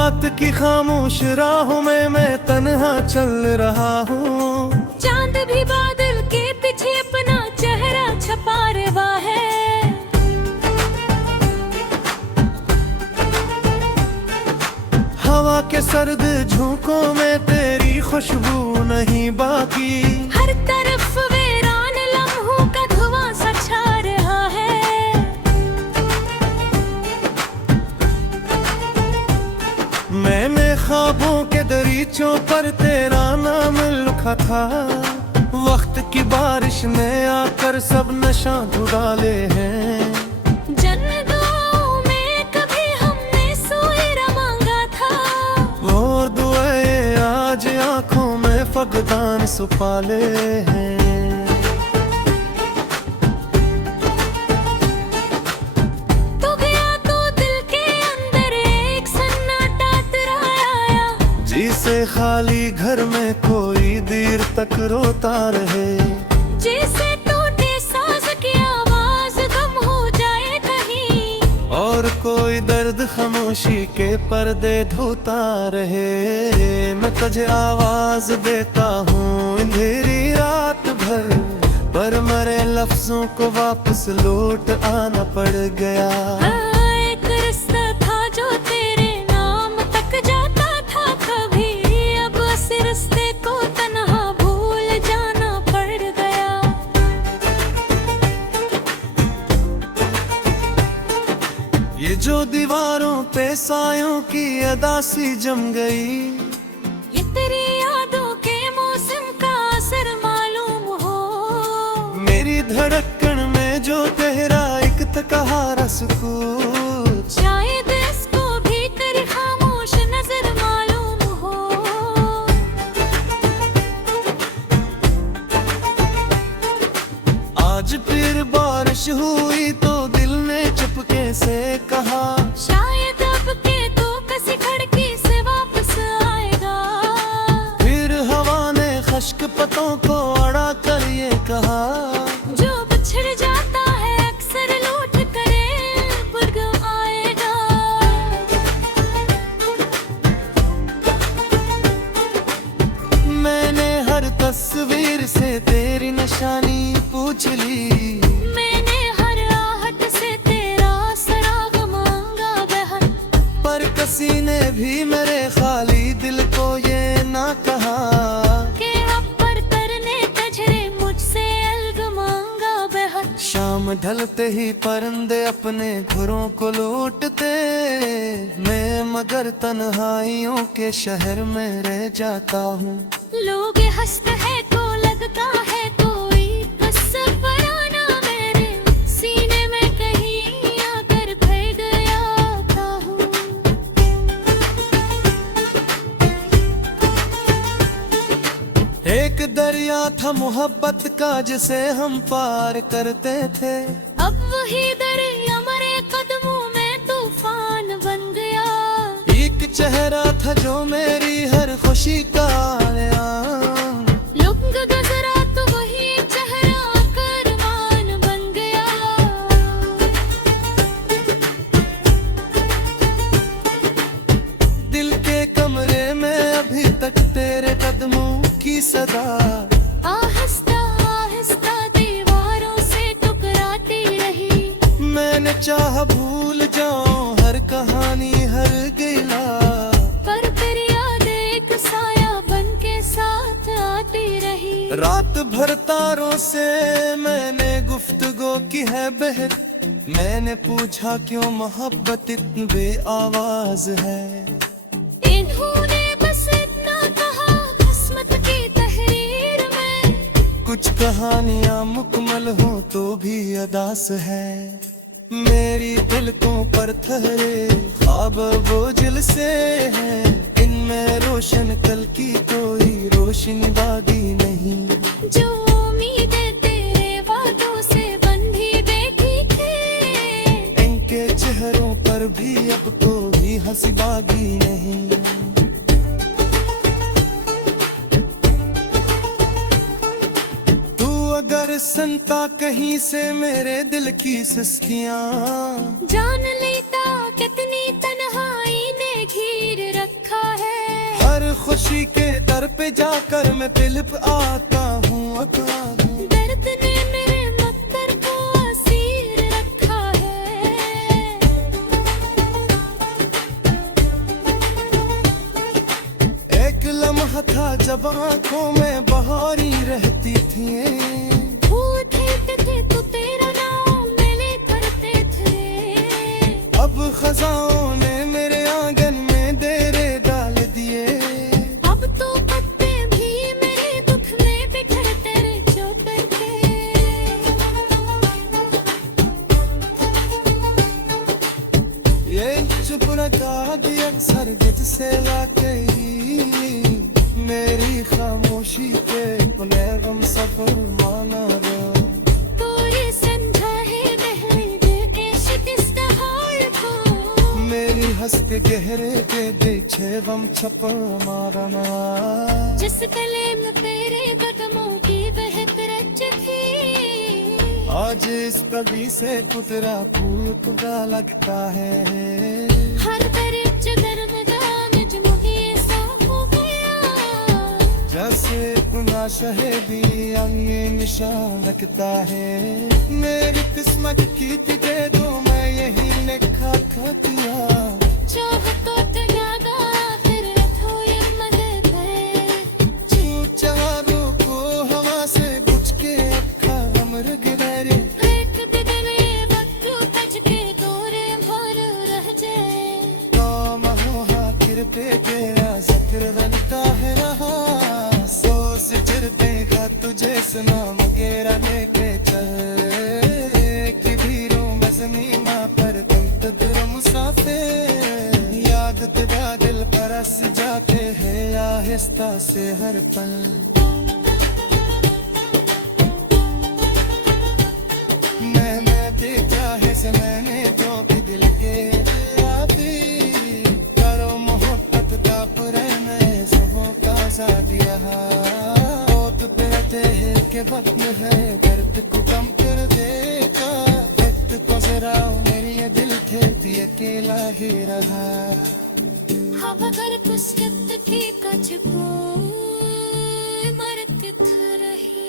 रात की खामोश राहों में मैं तन्हा चल रहा हूँ। चांद भी बादल के पीछे अपना चेहरा छुपा रहा है। हवा के सर्द झोंकों में तेरी खुशबू नहीं बाकी। हर तरफ वीरान लम्हों का धुआं सा छा रहा है। मैंने ख्वाबों के दरीचों पर तेरा नाम लिखा था। वक्त की बारिश ने आकर सब नशा धुला ले हैं। जन्नतों में कभी हमने सोएरा मांगा था। और दुआएं आज आंखों में फकदान सुपाले हैं। तो गया तो दिल के अंदर एक सन्नाटा तराया। जिसे खाली घर में कोई देर तक रोता रहे। जैसे टूटे सांस की आवाज गम हो जाए कहीं। और कोई दर्द खामोशी के पर्दे धोता रहे। मैं तुझे आवाज देता हूँ अंधेरी रात भर, पर मरे लफ्जों को वापस लौट आना पड़ गया। एक रास्ता था जो तेरे नाम तक जाता था कभी। अब उस रास्ते को तन्हा भूल जाना पड़ गया। ये जो दीवारों पे सायों की अदा सी जम गई। ये तेरी यादों के मौसम का असर मालूम हो। मेरी धड़कन में जो तेरा एक तकहारा सुकून। शायद इसको भी तेरी खामोश नजर मालूम हो। आज फिर बारिश हुई तो दिल ने चुपके से कहा। शायद अब के तो किसी खिड़की से वापस आएगा। फिर हवा ने खश्क पतों को अड़ा कर ये कहा। जो बिछड़ जाता है अक्सर लौट करे पुरगम आएगा। मैंने हर तस्वीर से तेरी निशानी पूछ ली। मैंने हर आहट से तेरा सराग मांगा बहन। पर किसी ने भी मेरे खाली दिल को ये ना कहा के अब पर करने तजरे मुझसे अलग मांगा बहन। शाम ढलते ही परिंदे अपने घरों को लौटते। मैं मगर तन्हाइयों के शहर में रह जाता हूँ। लोग हंसते हैं को लगता है कोई फराना मेरे सीने में कहीं आकर भय गया था हूँ। एक दरिया था मोहब्बत का जिसे हम पार करते थे। अब वही दरिया मरे कदमों में तूफान बन गया। एक चेहरा था जो मेरी हर खुशी का आया। लुक गुजरा तो वही चेहरा करमान बन गया। दिल के कमरे में अभी तक तेरे कदमों की सदा। आहिस्ता आहिस्ता दीवारों से टकराती रही। मैंने चाहा भूल जाऊं हर कहानी हर गिला। पर फिर याद एक साया बन के साथ आती रही। रात भर तारों से मैंने गुफ्तगू की है बहर। मैंने पूछा क्यों मोहब्बत इतनी बेआवाज है। इन्होंने बस इतना कहा किस्मत की तहरीर में। कुछ कहानियां मुकम्मल हो तो भी अदास है। मेरी पलकों पर ठहरे ख्वाब बोझिल से है। इनमें रोशन कल की कोई रोशनी बाकी नहीं। जो उम्मीदें तेरे वादों से बंधी देखी थी। इनके चेहरों पर भी अब कोई हंसी बाकी नहीं। तू अगर सुनता कहीं से मेरे दिल की सिसकियां। जान लेता कितनी तन्हाई ने घेर खुशी के दर पे जाकर मैं तिलप आता हूँ दर्द ने मेरे मक्तर को असीर रखा है। एक लम्हा था जब आंखों में बहारी रहती थी, फूल खेलते थे तो तेरा नाम मेले करते थे। अब खजाओं ने मेरे आंगन में डेरे डाल दिए। अब तो पत्ते भी मेरे दुख में बिखरते रे चौपर थे। ये चुप न का दिया सरगत से ला गई, मेरी खामोशी के अपने गम सफर माना दो। तोरे संधा है दहलीज इश्क इस्तेहाल को, मेरी हंसते गहरे के पीछे गम छपर मारना। जिस गले में तेरे कदमों की बहक रच थी, आज इस कभी से कुतरा फूल पुगा लगता है। हर दरिच गर्म दामज मुझे सा हो गया। जैसे गुना शहेदी ये निशान लगता है। मेरी किस्मत की दे दो मैं यही लिखा था दिया। चाह तो त्यागा फिर तो ये मदद है। चूक चारों को हवा से बुझ के अखा हमर गिरे। एक दिन ये वक्त बच के तोरे भर रह जाए। तो महोहा किरपे तेरा जिक्र बनता है रहा। सोच चिर देगा तुझे सुना मगेरा लेके चल। कि भीरों में ज़मीना पर तुम तो दूर मुसाफिर। याद तेरा दिल परस जाते हैं आहिस्ता से हर पल। मैंने देखा है से मैंने जो भी दिल के आती। करो मोहब्बत का पुराने सुबह का सादिया। होत पे है के वक्त है दर्द को कम कर देगा। वक्त को जरा मेरी ये दिल खेती अकेला ही रहा। हवा कर पुस्तक की कछ को मर तिथ रही।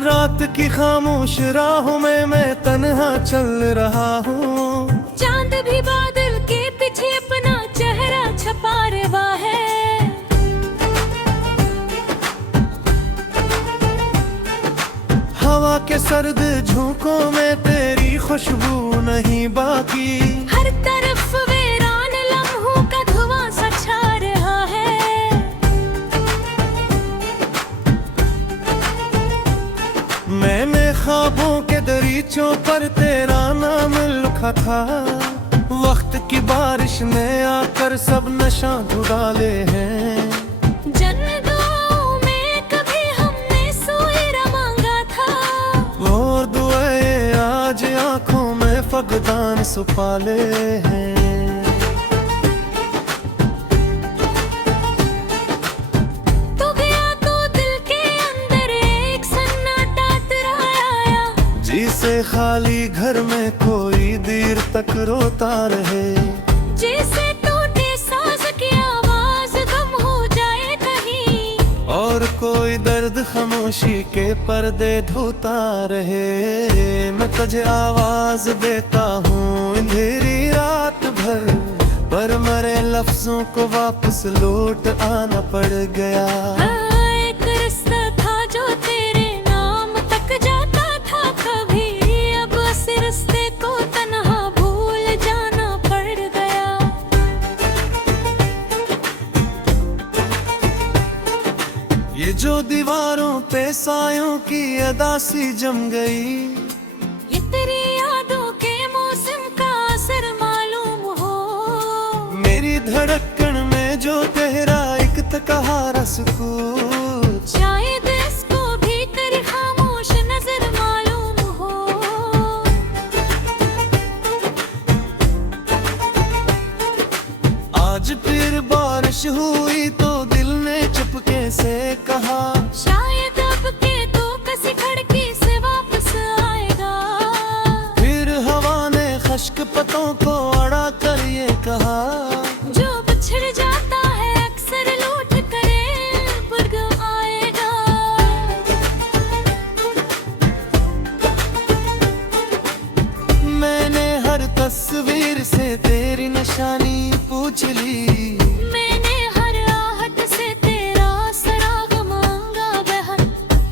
रात की खामोश राहों में मैं तन्हा चल रहा हूँ। चांद भी बादल के पीछे अपना चेहरा छपा रहा है। हवा के सर्द झोंकों में तेरी खुशबू नहीं बाकी। हर तरफ वीरान लम्हों का धुआं सा छा रहा है। मैंने ख्वाबों के दरीचों पर तेरा नाम लिखा था। वक्त की बारिश ने आकर सब नशा डाले हैं। जन्नतों में कभी हमने सोएरा मांगा था। और दुआएं आज आंखों में फकदान सुपाले हैं। तो गया तो दिल के अंदर एक सन्नाटा तराया। जिसे खाली घर में कोई देर तक रोता रहे। जैसे टूटे साज की आवाज गम हो जाए कहीं। और कोई दर्द खामोशी के पर्दे धोता रहे। मैं तुझे आवाज देता हूँ अंधेरी रात भर। पर मरे लफ्जों को वापस लौट आना पड़ गया। एक रिश्ता था जो तेरे नाम तक जाता था कभी। अब उस रिश्ते को तन्हा भूल जाना पड़ गया। ये जो दीवारों पे सायों की अदासी जम गई। ये तेरी यादों के मौसम का असर मालूम हो। मेरी धड़कन में जो तेरा एक तकहा सुकून। शायद इसको भी तेरी खामोश नजर मालूम हो। बारिश हुई तो दिल ने चुपके से कहा, शायद अब के तो किसी खिड़की से वापस आएगा। फिर हवा ने खश्क पतों को अड़ा कर ये कहा, जो बिछड़ जाता है अक्सर लौट करे पुरग आएगा। मैंने हर तस्वीर से तेरी निशानी पूछ ली, मैंने हर आहट से तेरा सराग मांगा बहन।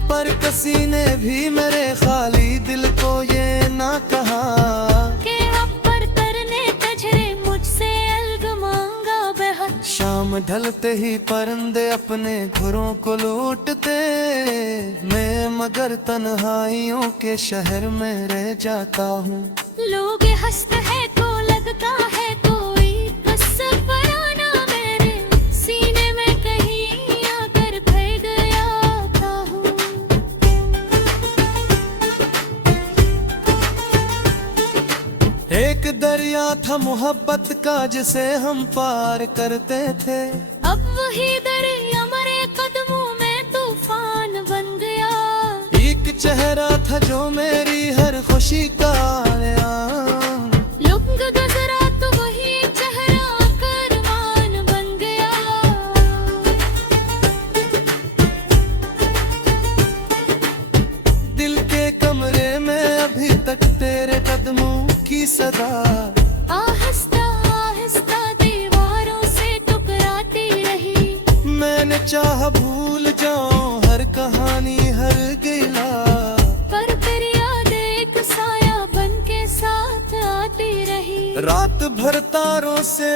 पर किसी ने भी मेरे खाली दिल को ये ना कहा, के अब पर तरने तजरे मुझसे अलग मांगा बहन। शाम ढलते ही परिंदे अपने घरों को लूटते, मैं मगर तन्हाइयों के शहर में रह जाता हूँ। लोग हंसते हैं तो लगता है कोई कस्सा पराना मेरे सीने में कहीं आकर फैल गया था हूँ। एक दरिया था मोहब्बत का जिसे हम पार करते थे, अब वही दरिया मरे कदमों में तूफान बन गया। एक चेहरा था जो मेरी हर खुशी का आया, लुक गुजरा तो वही चेहरा करमान बन गया। दिल के कमरे में अभी तक तेरे कदमों की सदा, आहिस्ता आहिस्ता दीवारों से टकराती रही। मैंने चाहा भूल जाऊं हर कहानी हर गिला, पर तेरी याद एक साया बन के साथ आती रही। रात भर तारों से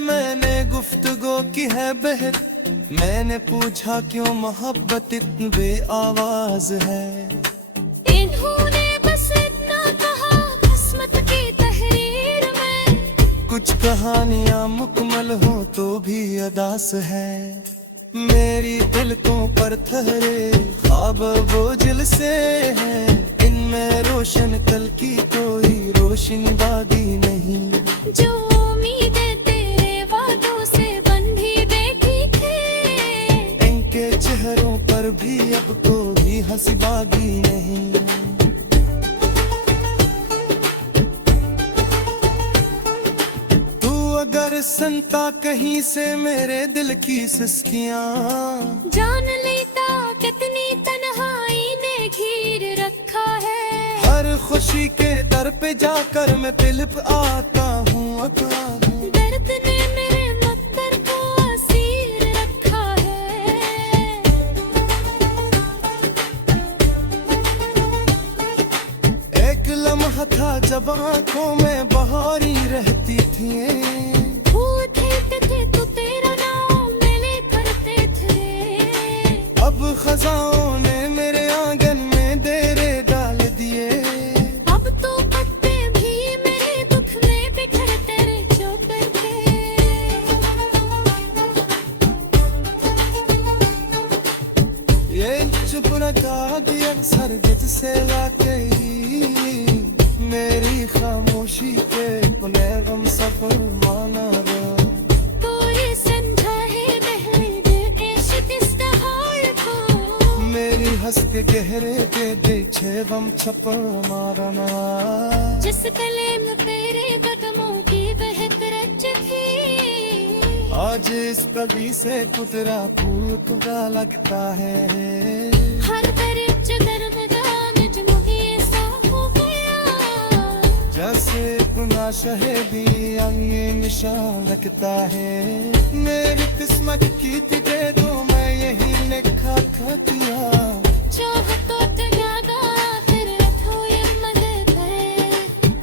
मैंने गुफ्तगू की है बहर, मैंने पूछा क्यों मोहब्बत इतनी बेआवाज है। इन्होंने बस इतना कहा किस्मत की तहरीर में, कुछ कहानियां मुकम्मल हो तो भी अदास है। मेरी पलकों पर ठहरे ख्वाब बोझिल से है, इनमें रोशन कल की कोई रोशनी बाकी नहीं। जो उम्मीदें तेरे वादों से बंधी बैठी थे, इनके चेहरों पर भी अब कोई हंसी बाकी नहीं। तू अगर सुनता कहीं से मेरे दिल की सिसकियां, जान लेता कितनी तन्हाई ने घेर रखा है। हर खुशी के दर पे जाकर मैं तिलप आता हूँ अकड़ा हूँ। दर्द ने मेरे मक्कर को असीर रखा है। एक लम्हा था जब आंखों में बहारी रहती थी, फूल खिलते थे तो तेरा नाम मिले करते थे। अब खजाओं ने मेरे आंगन में डेरे डाल दिए। अब तो पत्ते भी मेरे दुख में बिखर तेरे चौकर थे। ये चुप न कहा दिया सरगत से ला गई, मेरी खामोशी के पुने गम सफर माना रहा। तो ये समझा है दहलीज इश्क इस्तेहार को, मेरी हंस के गहरे के दे छे गम छपर मारना। जिस गले में तेरे कदमों की बहक रच थी, आज इस कली से कुतरा फूल खुदा लगता है। हर दरिच गर्म दामज मुझे सा हो गया। जैसे गुना शहेदी ये निशान लगता है। मेरी किस्मत की दे दो मैं यही लिखा खतिया। चाह तो त्यागा फिर रखो ये मदद है।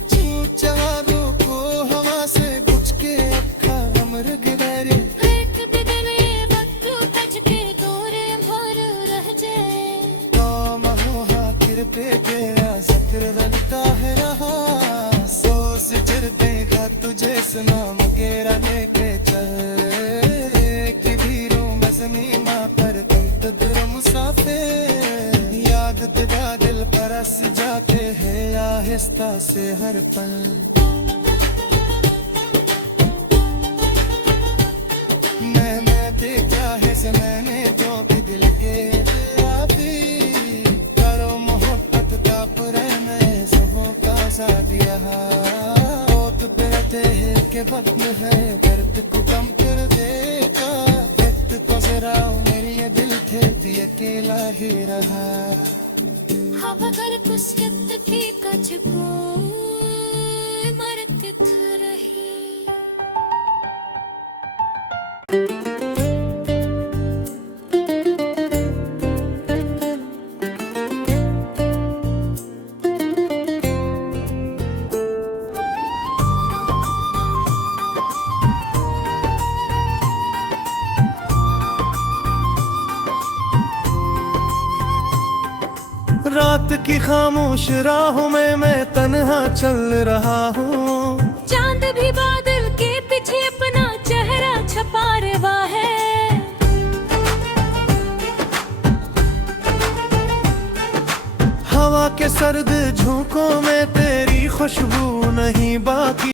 चू चारू को हवा से बुझ के अखा अमर गिरे। एक दिन ये वक्त बच के तोरे भर रह जाए। काम हो हाकिर पे गया जिक्र बनता है रहा। सोच चिर देगा तुझे सुना मगेरा लेके चल। कि भीरों में ज़मीना पर तुम तदर मुसाफिर। याद तेरा दिल परस जाते हैं आहिस्ता से हर पल। मैं के वक्त में है दर्द को कम कर देगा वक्त को जरा मेरी ये दिल थे अकेला ही रहा हवागर कुस्यत की कचको मरकत रही रात की खामोश राहों में मैं तन्हा चल रहा हूँ चांद भी बादल के पीछे अपना चेहरा छपा रहा है हवा के सर्द झोंकों में तेरी खुशबू नहीं बाकी